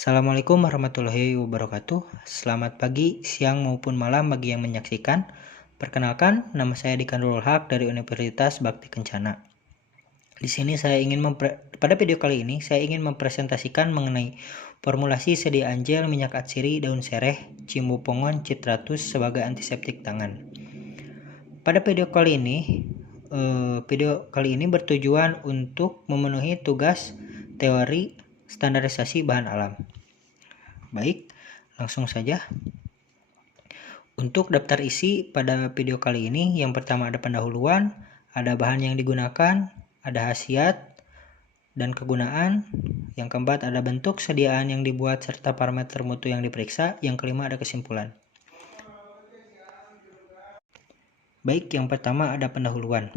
Assalamualaikum warahmatullahi wabarakatuh. Selamat pagi, siang maupun malam bagi yang menyaksikan. Perkenalkan, nama saya Dika Nurul Haq dari Universitas Bakti Kencana. Di sini pada video kali ini saya ingin mempresentasikan mengenai formulasi sediaan gel minyak atsiri daun sereh Cimbupongon Citratus sebagai antiseptik tangan. Pada video kali ini bertujuan untuk memenuhi tugas teori standarisasi bahan alam. Baik, langsung saja. Untuk daftar isi pada video kali ini, yang pertama ada pendahuluan, ada bahan yang digunakan, ada khasiat dan kegunaan. Yang keempat ada bentuk sediaan yang dibuat serta parameter mutu yang diperiksa. Yang kelima ada kesimpulan. Baik, yang pertama ada pendahuluan.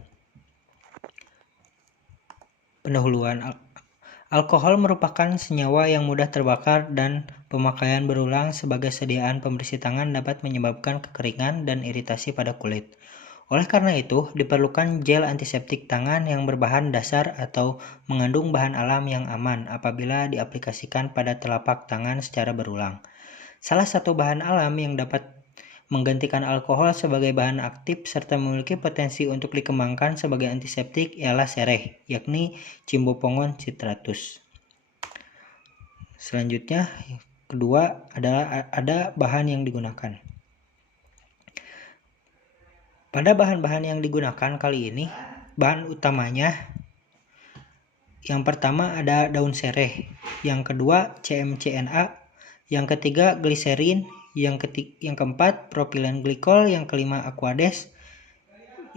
Alkohol merupakan senyawa yang mudah terbakar dan pemakaian berulang sebagai sediaan pembersih tangan dapat menyebabkan kekeringan dan iritasi pada kulit. Oleh karena itu, diperlukan gel antiseptik tangan yang berbahan dasar atau mengandung bahan alam yang aman apabila diaplikasikan pada telapak tangan secara berulang. Salah satu bahan alam yang dapat menggantikan alkohol sebagai bahan aktif serta memiliki potensi untuk dikembangkan sebagai antiseptik ialah sereh, yakni Cimbupongon Citratus. Selanjutnya, kedua adalah ada bahan yang digunakan. Pada bahan-bahan yang digunakan kali ini, bahan utamanya yang pertama ada daun sereh, yang kedua CMCNA, yang ketiga gliserin, yang keempat propilen glikol, yang kelima aquades,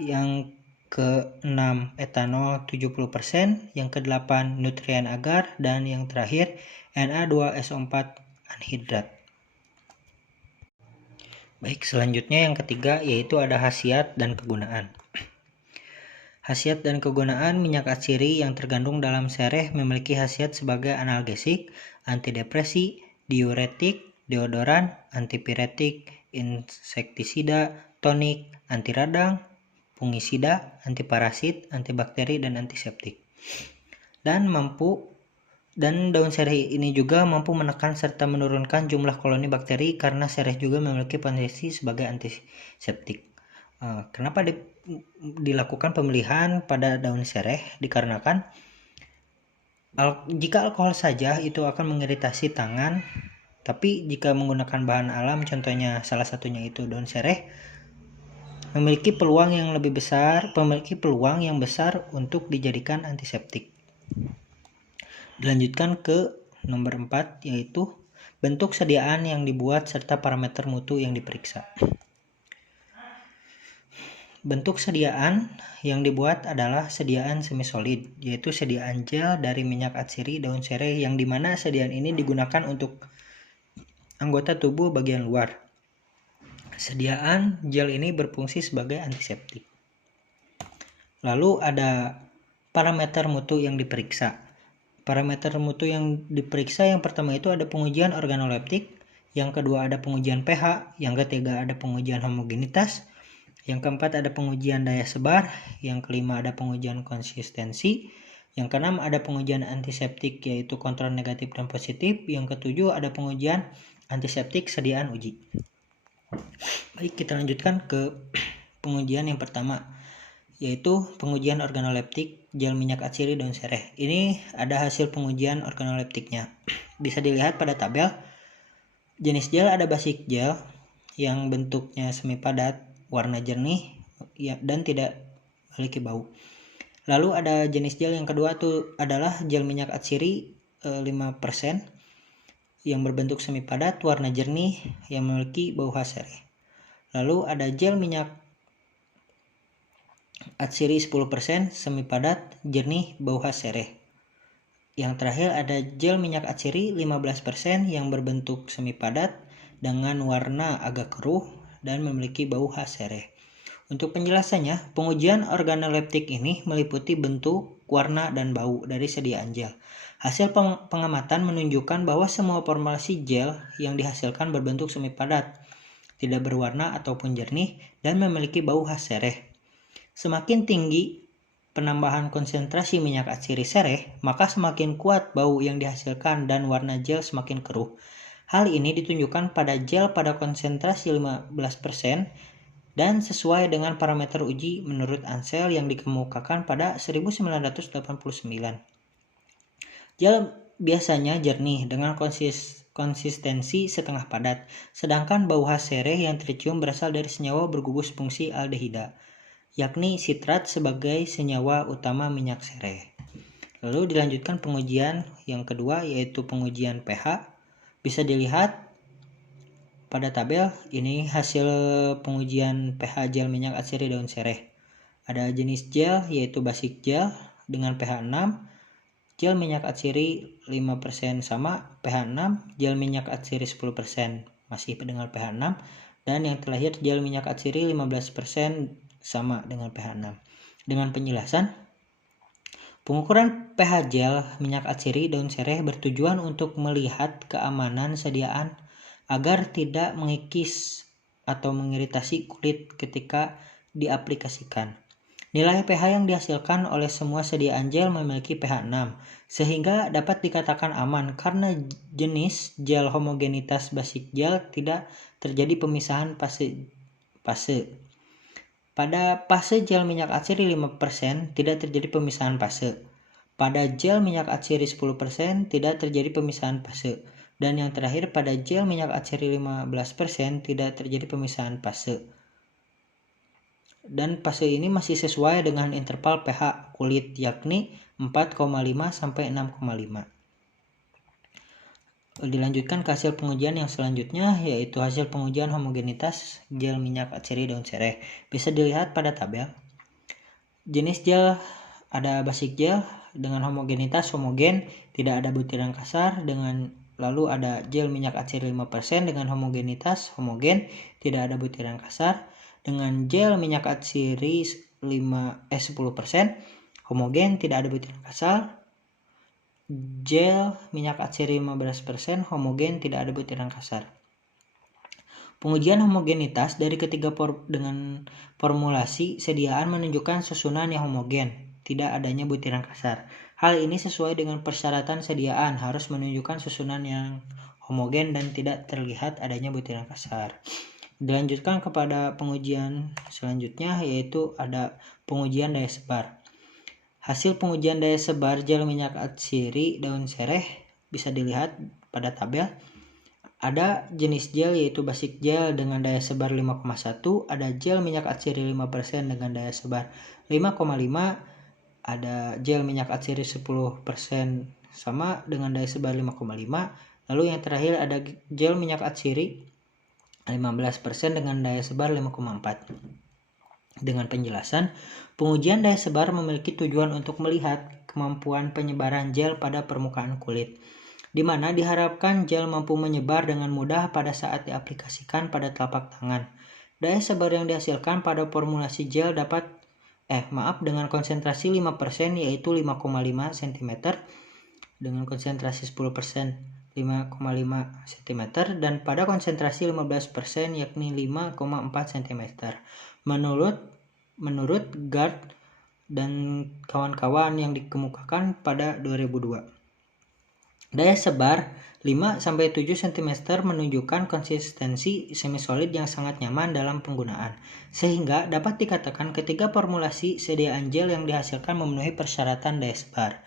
yang keenam etanol 70%, yang kedelapan nutrien agar, dan yang terakhir Na2SO4 anhidrat. Baik, selanjutnya yang ketiga yaitu ada khasiat dan kegunaan. Khasiat dan kegunaan minyak atsiri yang terkandung dalam sereh memiliki khasiat sebagai analgesik, antidepresi, diuretik, deodoran, antipiretik, insektisida, tonik, anti radang, fungisida, antiparasit, antibakteri, dan antiseptik. Dan daun sereh ini juga mampu menekan serta menurunkan jumlah koloni bakteri karena sereh juga memiliki potensi sebagai antiseptik. Kenapa dilakukan pemilihan pada daun sereh? Dikarenakan jika alkohol saja itu akan mengiritasi tangan, tapi jika menggunakan bahan alam, contohnya salah satunya itu daun sereh, memiliki peluang yang besar untuk dijadikan antiseptik. Dilanjutkan ke nomor 4, yaitu bentuk sediaan yang dibuat serta parameter mutu yang diperiksa. Bentuk sediaan yang dibuat adalah sediaan semisolid, yaitu sediaan gel dari minyak atsiri daun sereh yang dimana sediaan ini digunakan untuk anggota tubuh bagian luar. Sediaan gel ini berfungsi sebagai antiseptik. Lalu ada parameter mutu yang diperiksa. Parameter mutu yang diperiksa yang pertama itu ada pengujian organoleptik, yang kedua ada pengujian pH, yang ketiga ada pengujian homogenitas, yang keempat ada pengujian daya sebar, yang kelima ada pengujian konsistensi, yang keenam ada pengujian antiseptik yaitu kontrol negatif dan positif, yang ketujuh ada pengujian antiseptik sediaan uji. Baik, kita lanjutkan ke pengujian yang pertama, yaitu pengujian organoleptik gel minyak atsiri daun sereh. Ini ada hasil pengujian organoleptiknya. Bisa dilihat pada tabel. Jenis gel ada basic gel yang bentuknya semi padat, warna jernih, dan tidak memiliki bau. Lalu ada jenis gel yang kedua itu adalah gel minyak atsiri 5% yang berbentuk semi padat, warna jernih, yang memiliki bau khas sereh. Lalu ada gel minyak atsiri 10% semi padat, jernih, bau khas sereh. Yang terakhir ada gel minyak atsiri 15% yang berbentuk semi padat dengan warna agak keruh dan memiliki bau khas sereh. Untuk penjelasannya, pengujian organoleptik ini meliputi bentuk, warna, dan bau dari sediaan gel. Hasil pengamatan menunjukkan bahwa semua formulasi gel yang dihasilkan berbentuk semi padat, tidak berwarna ataupun jernih, dan memiliki bau khas sereh. Semakin tinggi penambahan konsentrasi minyak atsiri sereh, maka semakin kuat bau yang dihasilkan dan warna gel semakin keruh. Hal ini ditunjukkan pada gel pada konsentrasi 15% dan sesuai dengan parameter uji menurut Ansel yang dikemukakan pada 1989. Gel biasanya jernih dengan konsistensi setengah padat, sedangkan bau khas sereh yang tercium berasal dari senyawa bergugus fungsi aldehida, yakni sitrat sebagai senyawa utama minyak sereh. Lalu dilanjutkan pengujian yang kedua, yaitu pengujian pH. Bisa dilihat pada tabel ini hasil pengujian pH gel minyak atsiri daun sereh. Ada jenis gel yaitu basic gel dengan pH 6, gel minyak atsiri 5% sama pH 6, gel minyak atsiri 10% masih dengan pH 6, dan yang terakhir gel minyak atsiri 15% sama dengan pH 6. Dengan penjelasan, pengukuran pH gel minyak atsiri daun sereh bertujuan untuk melihat keamanan sediaan agar tidak mengikis atau mengiritasi kulit ketika diaplikasikan. Nilai pH yang dihasilkan oleh semua sediaan gel memiliki pH 6, sehingga dapat dikatakan aman karena jenis gel homogenitas basic gel tidak terjadi pemisahan fase. Pada fase gel minyak atsiri 5% tidak terjadi pemisahan fase. Pada gel minyak atsiri 10% tidak terjadi pemisahan fase. Dan yang terakhir pada gel minyak atsiri 15% tidak terjadi pemisahan fase. Dan fase ini masih sesuai dengan interval pH kulit yakni 4,5 sampai 6,5. Dilanjutkan ke hasil pengujian yang selanjutnya, yaitu hasil pengujian homogenitas gel minyak atsiri daun sereh. Bisa dilihat pada tabel. Jenis gel ada basic gel dengan homogenitas homogen, tidak ada butiran kasar, lalu ada gel minyak atsiri 5% dengan homogenitas homogen, tidak ada butiran kasar. Dengan gel minyak atsiri 10% homogen, tidak ada butiran kasar. Gel minyak atsiri 15% homogen, tidak ada butiran kasar. Pengujian homogenitas dari ketiga dengan formulasi sediaan menunjukkan susunan yang homogen, tidak adanya butiran kasar. Hal ini sesuai dengan persyaratan sediaan, harus menunjukkan susunan yang homogen dan tidak terlihat adanya butiran kasar. Dilanjutkan kepada pengujian selanjutnya, yaitu ada pengujian daya sebar. Hasil pengujian daya sebar gel minyak atsiri daun sereh bisa dilihat pada tabel. Ada jenis gel yaitu basic gel dengan daya sebar 5,1, ada gel minyak atsiri 5% dengan daya sebar 5,5, ada gel minyak atsiri 10% sama dengan daya sebar 5,5, lalu yang terakhir ada gel minyak atsiri 15% dengan daya sebar 5,4. Dengan penjelasan, pengujian daya sebar memiliki tujuan untuk melihat kemampuan penyebaran gel pada permukaan kulit, di mana diharapkan gel mampu menyebar dengan mudah pada saat diaplikasikan pada telapak tangan. Daya sebar yang dihasilkan pada formulasi gel dengan konsentrasi 5% yaitu 5,5 cm, dengan konsentrasi 10% 5,5 cm, dan pada konsentrasi 15% yakni 5,4 cm. Menurut Gard dan kawan-kawan yang dikemukakan pada 2002. Daya sebar 5-7 cm menunjukkan konsistensi semisolid yang sangat nyaman dalam penggunaan, sehingga dapat dikatakan ketiga formulasi sediaan gel yang dihasilkan memenuhi persyaratan daya sebar.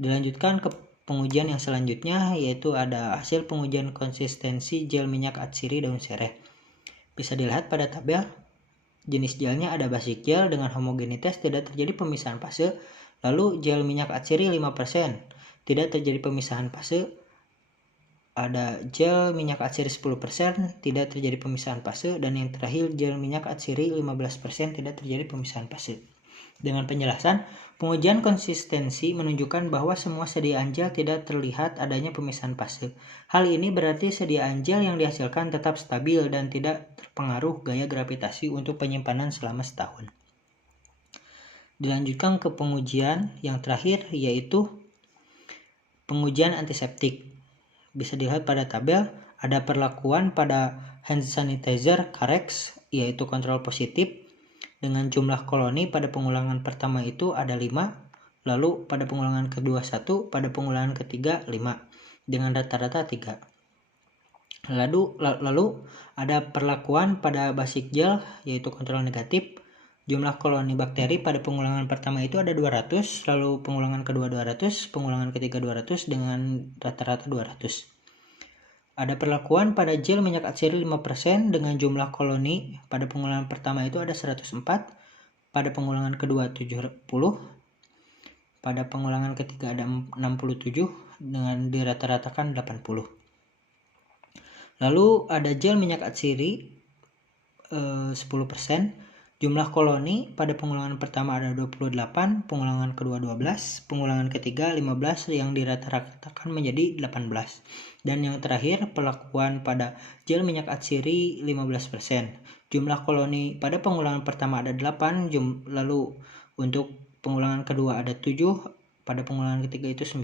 Dilanjutkan ke pengujian yang selanjutnya, yaitu ada hasil pengujian konsistensi gel minyak atsiri daun sereh. Bisa dilihat pada tabel. Jenis gelnya ada basic gel dengan homogenitas tidak terjadi pemisahan fase, lalu gel minyak atsiri 5% tidak terjadi pemisahan fase, ada gel minyak atsiri 10% tidak terjadi pemisahan fase, dan yang terakhir gel minyak atsiri 15% tidak terjadi pemisahan fase. Dengan penjelasan, pengujian konsistensi menunjukkan bahwa semua sediaan gel tidak terlihat adanya pemisahan fase. Hal ini berarti sediaan gel yang dihasilkan tetap stabil dan tidak terpengaruh gaya gravitasi untuk penyimpanan selama setahun. Dilanjutkan ke pengujian yang terakhir, yaitu pengujian antiseptik. Bisa dilihat pada tabel, ada perlakuan pada hand sanitizer Carex, yaitu kontrol positif, dengan jumlah koloni pada pengulangan pertama itu ada 5, lalu pada pengulangan kedua 1, pada pengulangan ketiga 5, dengan rata-rata 3. Lalu ada perlakuan pada basic gel, yaitu kontrol negatif. Jumlah koloni bakteri pada pengulangan pertama itu ada 200, lalu pengulangan kedua 200, pengulangan ketiga 200 dengan rata-rata 200. Ada perlakuan pada gel minyak atsiri 5% dengan jumlah koloni pada pengulangan pertama itu ada 104, pada pengulangan kedua 70, pada pengulangan ketiga ada 67 dengan dirata-ratakan 80. Lalu ada gel minyak atsiri 10%. Jumlah koloni pada pengulangan pertama ada 28, pengulangan kedua 12, pengulangan ketiga 15 yang dirata-ratakan menjadi 18. Dan yang terakhir perlakuan pada gel minyak atsiri 15%. Jumlah koloni pada pengulangan pertama ada 8, lalu untuk pengulangan kedua ada 7, pada pengulangan ketiga itu 9.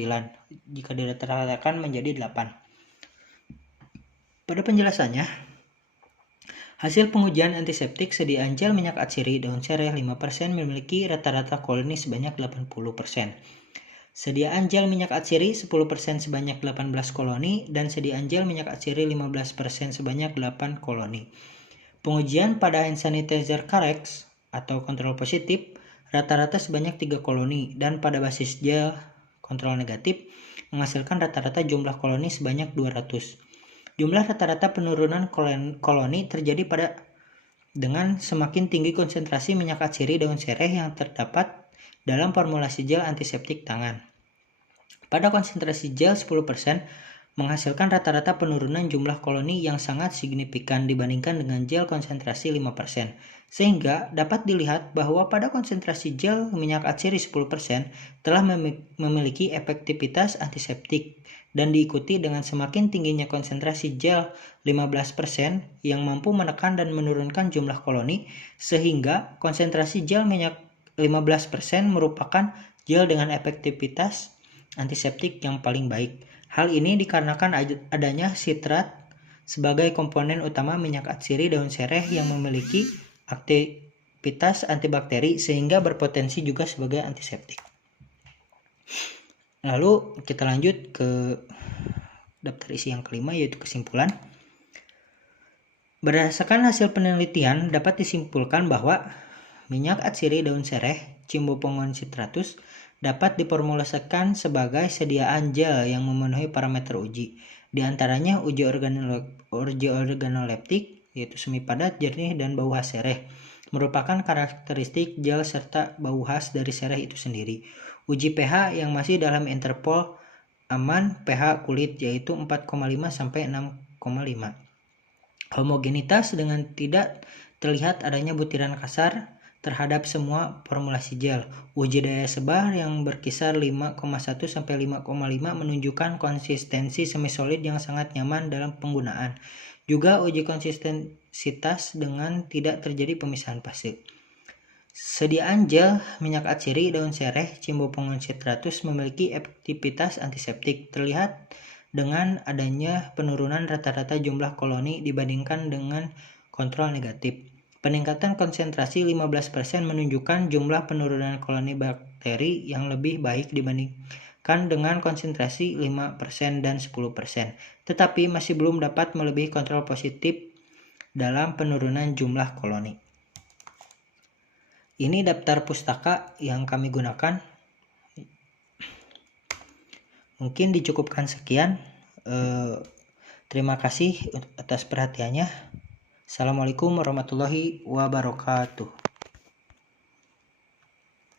Jika dirata-ratakan menjadi 8. Pada penjelasannya, hasil pengujian antiseptik sediaan gel minyak atsiri daun sereh 5% memiliki rata-rata koloni sebanyak 80%. Sediaan gel minyak atsiri 10% sebanyak 18 koloni dan sediaan gel minyak atsiri 15% sebanyak 8 koloni. Pengujian pada hand sanitizer Carex atau kontrol positif rata-rata sebanyak 3 koloni dan pada basis gel kontrol negatif menghasilkan rata-rata jumlah koloni sebanyak 200. Jumlah rata-rata penurunan koloni terjadi dengan semakin tinggi konsentrasi minyak atsiri daun sereh yang terdapat dalam formulasi gel antiseptik tangan. Pada konsentrasi gel 10% menghasilkan rata-rata penurunan jumlah koloni yang sangat signifikan dibandingkan dengan gel konsentrasi 5%. Sehingga dapat dilihat bahwa pada konsentrasi gel minyak atsiri 10% telah memiliki efektivitas antiseptik dan diikuti dengan semakin tingginya konsentrasi gel 15% yang mampu menekan dan menurunkan jumlah koloni, sehingga konsentrasi gel minyak 15% merupakan gel dengan efektivitas antiseptik yang paling baik. Hal ini dikarenakan adanya sitrat sebagai komponen utama minyak atsiri daun sereh yang memiliki aktivitas antibakteri sehingga berpotensi juga sebagai antiseptik. Lalu kita lanjut ke daftar isi yang kelima, yaitu kesimpulan. Berdasarkan hasil penelitian dapat disimpulkan bahwa minyak atsiri daun sereh Cymbopogon citratus dapat diformulasikan sebagai sediaan gel yang memenuhi parameter uji. Di antaranya uji organoleptik, yaitu semi padat, jernih, dan bau khas sereh, merupakan karakteristik gel serta bau khas dari sereh itu sendiri. Uji pH yang masih dalam interval aman pH kulit, yaitu 4,5 sampai 6,5. Homogenitas dengan tidak terlihat adanya butiran kasar terhadap semua formulasi gel. Uji daya sebar yang berkisar 5,1 sampai 5,5 menunjukkan konsistensi semi-solid yang sangat nyaman dalam penggunaan. Juga uji konsistensitas dengan tidak terjadi pemisahan fase. Sediaan gel minyak atsiri daun sereh Cymbopogon citratus memiliki efektivitas antiseptik terlihat dengan adanya penurunan rata-rata jumlah koloni dibandingkan dengan kontrol negatif. Peningkatan konsentrasi 15% menunjukkan jumlah penurunan koloni bakteri yang lebih baik dibandingkan dengan konsentrasi 5% dan 10%, tetapi masih belum dapat melebihi kontrol positif dalam penurunan jumlah koloni. Ini daftar pustaka yang kami gunakan. Mungkin dicukupkan sekian. Terima kasih atas perhatiannya. Assalamualaikum warahmatullahi wabarakatuh.